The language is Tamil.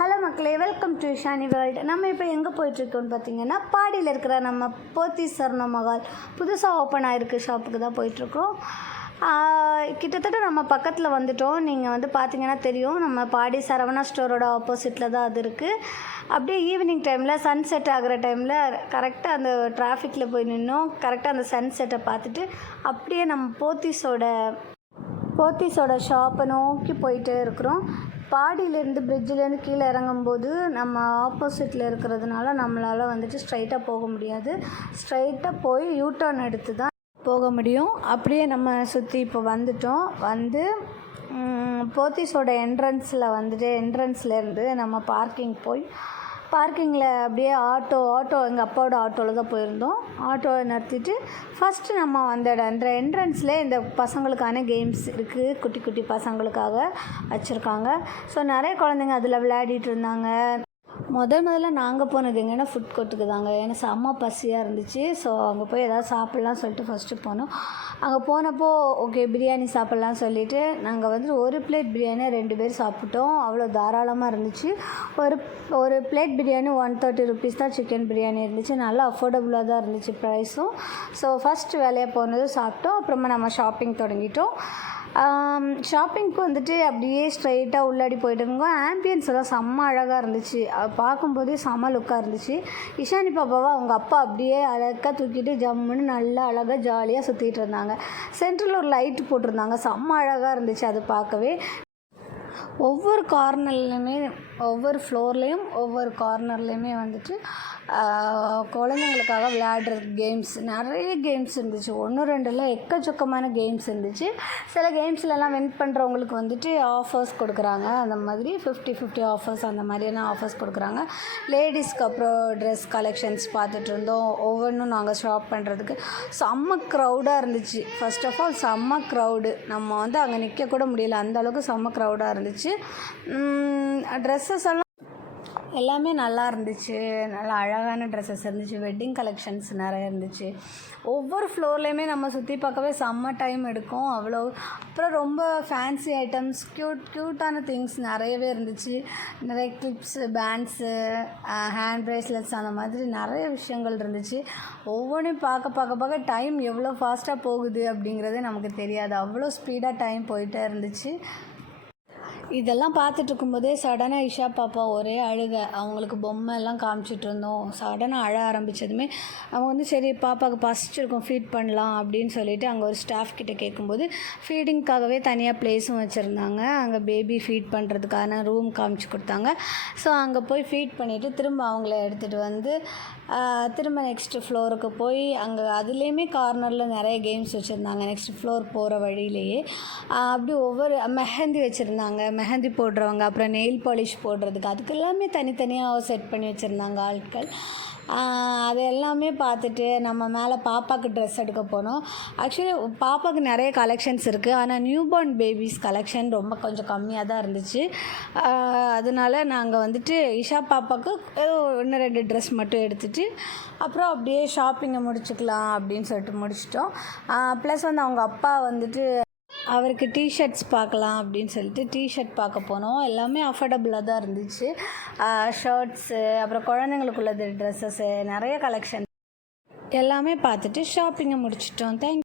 ஹலோ மக்களே, வெல்கம் டு ஷானி வேர்ல்டு. நம்ம இப்போ எங்கே போயிட்டுருக்கோன்னு பார்த்தீங்கன்னா, பாடியில் இருக்கிற நம்ம போத்தீஸ் சரவண மகால் புதுசாக ஓப்பன் ஆகிருக்கு ஷாப்புக்கு தான் போயிட்டுருக்கோம். கிட்டத்தட்ட நம்ம பக்கத்தில் வந்துட்டோம். நீங்கள் பார்த்தீங்கன்னா தெரியும், நம்ம பாடி சரவணா ஸ்டோரோட ஆப்போசிட்டில் தான் அது இருக்குது. அப்படியே ஈவினிங் டைமில் சன்செட் ஆகிற டைமில் கரெக்டாக அந்த டிராஃபிக்கில் போய் நின்னோம். கரெக்டாக அந்த சன்செட்டை பார்த்துட்டு அப்படியே நம்ம போத்தீஸோட ஷாப்பை நோக்கி போயிட்டே இருக்கிறோம். பாடியிலேருந்து பிரிட்ஜிலேருந்து கீழே இறங்கும்போது நம்ம ஆப்போசிட்டில் இருக்கிறதுனால நம்மளால் ஸ்ட்ரைட்டாக போக முடியாது. ஸ்ட்ரைட்டாக போய் யூட்டர்ன் எடுத்து தான் போக முடியும். அப்படியே நம்ம சுற்றி இப்போ வந்துட்டோம். போத்தீஸோட என்ட்ரன்ஸ்லேருந்து நம்ம பார்க்கிங்கில் அப்படியே ஆட்டோ எங்கள் அப்பாவோட ஆட்டோவில் தான் போயிருந்தோம். ஆட்டோவை நிறுத்திட்டு ஃபஸ்ட்டு நம்ம அந்த என்ட்ரன்ஸ்லேயே இந்த பசங்களுக்கான கேம்ஸ் இருக்குது. குட்டி குட்டி பசங்களுக்காக வச்சுருக்காங்க. ஸோ நிறைய குழந்தைங்க அதில் விளையாடிட்டு இருந்தாங்க. முதல்ல நாங்கள் போனது எங்கன்னா ஃபுட் கோர்ட்டுக்கு தாங்க. ஏன்னா செம்ம பசியாக இருந்துச்சு. ஸோ அங்கே போய் எதாவது சாப்பிட்லாம் சொல்லிட்டு ஃபஸ்ட்டு போனோம். அங்கே போனப்போ ஓகே பிரியாணி சாப்பிட்லாம் சொல்லிவிட்டு நாங்கள் ஒரு பிளேட் பிரியாணி 2 பேர் சாப்பிட்டோம். அவ்வளோ தாராளமாக இருந்துச்சு. ஒரு பிளேட் பிரியாணி 130 ருபீஸ் தான் சிக்கன் பிரியாணி இருந்துச்சு. நல்லா அஃபோர்டபுளாக தான் இருந்துச்சு ப்ரைஸும். ஸோ ஃபஸ்ட்டு வேலையாக போனதும் சாப்பிட்டோம். அப்புறமா நம்ம ஷாப்பிங் தொடங்கிட்டோம். ஷாப்பிங்க்கு அப்படியே ஸ்ட்ரைட்டாக உள்ளாடி போயிட்டுருங்க. ஆம்பியன்ஸ் எல்லாம் செம்ம அழகாக இருந்துச்சு. பார்க்கும்போதே செம்ம லுக்காக இருந்துச்சு. இஷானி பாப்பாவை அவங்க அப்பா அப்படியே அழகாக தூக்கிட்டு ஜம்முன்னு நல்லா அழகாக ஜாலியாக சுற்றிட்டு இருந்தாங்க. சென்ட்ரல் ஒரு லைட்டு போட்டிருந்தாங்க. செம்ம அழகாக இருந்துச்சு அது பார்க்கவே. ஒவ்வொரு கார்னர்லையுமே ஒவ்வொரு ஃப்ளோர்லேயும் ஒவ்வொரு கார்னர்லேயுமே குழந்தைங்களுக்காக விளையாடுறதுக்கு கேம்ஸ் நிறைய கேம்ஸ் இருந்துச்சு. 1-2 எக்கச்சக்கமான கேம்ஸ் இருந்துச்சு. சில கேம்ஸ்லலாம் வின் பண்ணுறவங்களுக்கு ஆஃபர்ஸ் கொடுக்குறாங்க. அந்த மாதிரி 50-50 ஆஃபர்ஸ் அந்த மாதிரியான ஆஃபர்ஸ் கொடுக்குறாங்க. லேடிஸ்க்கு அப்புறம் ட்ரெஸ் கலெக்ஷன்ஸ் பார்த்துட்டு இருந்தோம். ஒவ்வொன்றும் நாங்கள் ஷாப் பண்ணுறதுக்கு செம்ம க்ரௌடாக இருந்துச்சு. ஃபர்ஸ்ட் ஆஃப் ஆல் செம்ம க்ரௌடு. நம்ம அங்கே நிற்க கூட முடியல, அந்தளவுக்கு செம்ம க்ரௌடாக இருந்துச்சு. ட்ரெஸ்ஸஸ் எல்லாம் எல்லாமே நல்லா இருந்துச்சு. நல்லா அழகான ட்ரெஸ்ஸஸ் இருந்துச்சு. வெட்டிங் கலெக்ஷன்ஸ் நிறைய இருந்துச்சு. ஒவ்வொரு ஃப்ளோர்லேயுமே நம்ம சுற்றி பார்க்கவே செம்ம டைம் எடுக்கும். அப்புறம் ரொம்ப ஃபேன்சி ஐட்டம்ஸ், க்யூட்டான திங்ஸ் நிறையவே இருந்துச்சு. நிறைய கிளிப்ஸு, பேண்ட்ஸு, ஹேண்ட் ப்ரேஸ்லெட்ஸ் அந்த மாதிரி நிறைய விஷயங்கள் இருந்துச்சு. ஒவ்வொன்றையும் பார்க்க டைம் எவ்வளோ ஃபாஸ்ட்டாக போகுது அப்படிங்கிறதே நமக்கு தெரியாது. அவ்வளோ ஸ்பீடாக டைம் போயிட்டே இருந்துச்சு. இதெல்லாம் பார்த்துட்டு இருக்கும்போதே சடனாக இஷா பாப்பா ஒரே அழுக. அவங்களுக்கு பொம்மை எல்லாம் காமிச்சிட்டு இருந்தோம். சடனாக அழ ஆரம்பித்ததுமே அவங்க சரி பாப்பாவுக்கு பசிச்சிருக்கோம் ஃபீட் பண்ணலாம் அப்படின்னு சொல்லிட்டு அங்கே ஒரு ஸ்டாஃப் கிட்டே கேட்கும்போது ஃபீடிங்க்காகவே தனியாக ப்ளேஸும் வச்சுருந்தாங்க. அங்கே பேபி ஃபீட் பண்ணுறதுக்கான ரூம் காமிச்சு கொடுத்தாங்க. ஸோ அங்கே போய் ஃபீட் பண்ணிவிட்டு திரும்ப அவங்கள எடுத்துகிட்டு திரும்ப நெக்ஸ்ட்டு ஃப்ளோருக்கு போய் அங்கே அதுலேயுமே கார்னரில் நிறைய கேம்ஸ் வச்சுருந்தாங்க. நெக்ஸ்ட் ஃப்ளோர் போகிற வழியிலேயே அப்படி ஒவ்வொரு மெஹந்தி வச்சுருந்தாங்க. மெஹந்தி போடுறவங்க, அப்புறம் நெயில் பாலிஷ் போடுறதுக்கு அதுக்கு எல்லாமே தனித்தனியாக செட் பண்ணி வச்சுருந்தாங்க ஆட்கள். அது எல்லாமே பார்த்துட்டு நம்ம மேலே பாப்பாவுக்கு ட்ரெஸ் எடுக்க போனோம். ஆக்சுவலி பாப்பாவுக்கு நிறைய கலெக்ஷன்ஸ் இருக்குது. ஆனால் நியூபார்ன் பேபிஸ் கலெக்ஷன் கொஞ்சம் கம்மியாக தான் இருந்துச்சு. அதனால நாங்கள் இஷா பாப்பாவுக்கு ஏதோ 1-2 ட்ரெஸ் மட்டும் எடுத்துகிட்டு அப்புறம் அப்படியே ஷாப்பிங்கை முடிச்சுக்கலாம் அப்படின்னு சொல்லிட்டு முடிச்சிட்டோம். ப்ளஸ் அவங்க அப்பா அவருக்கு டிஷர்ட்ஸ் பார்க்கலாம் அப்படின்னு சொல்லிட்டு டிஷர்ட் பார்க்க போனோம். எல்லாமே அஃபோர்டபுளாக தான் இருந்துச்சு. ஷர்ட்ஸு, அப்புறம் குழந்தைங்களுக்குள்ளது ட்ரெஸ்ஸஸ்ஸு, நிறைய கலெக்ஷன் எல்லாமே பார்த்துட்டு ஷாப்பிங்கை முடிச்சிட்டோம். தேங்க்யூ.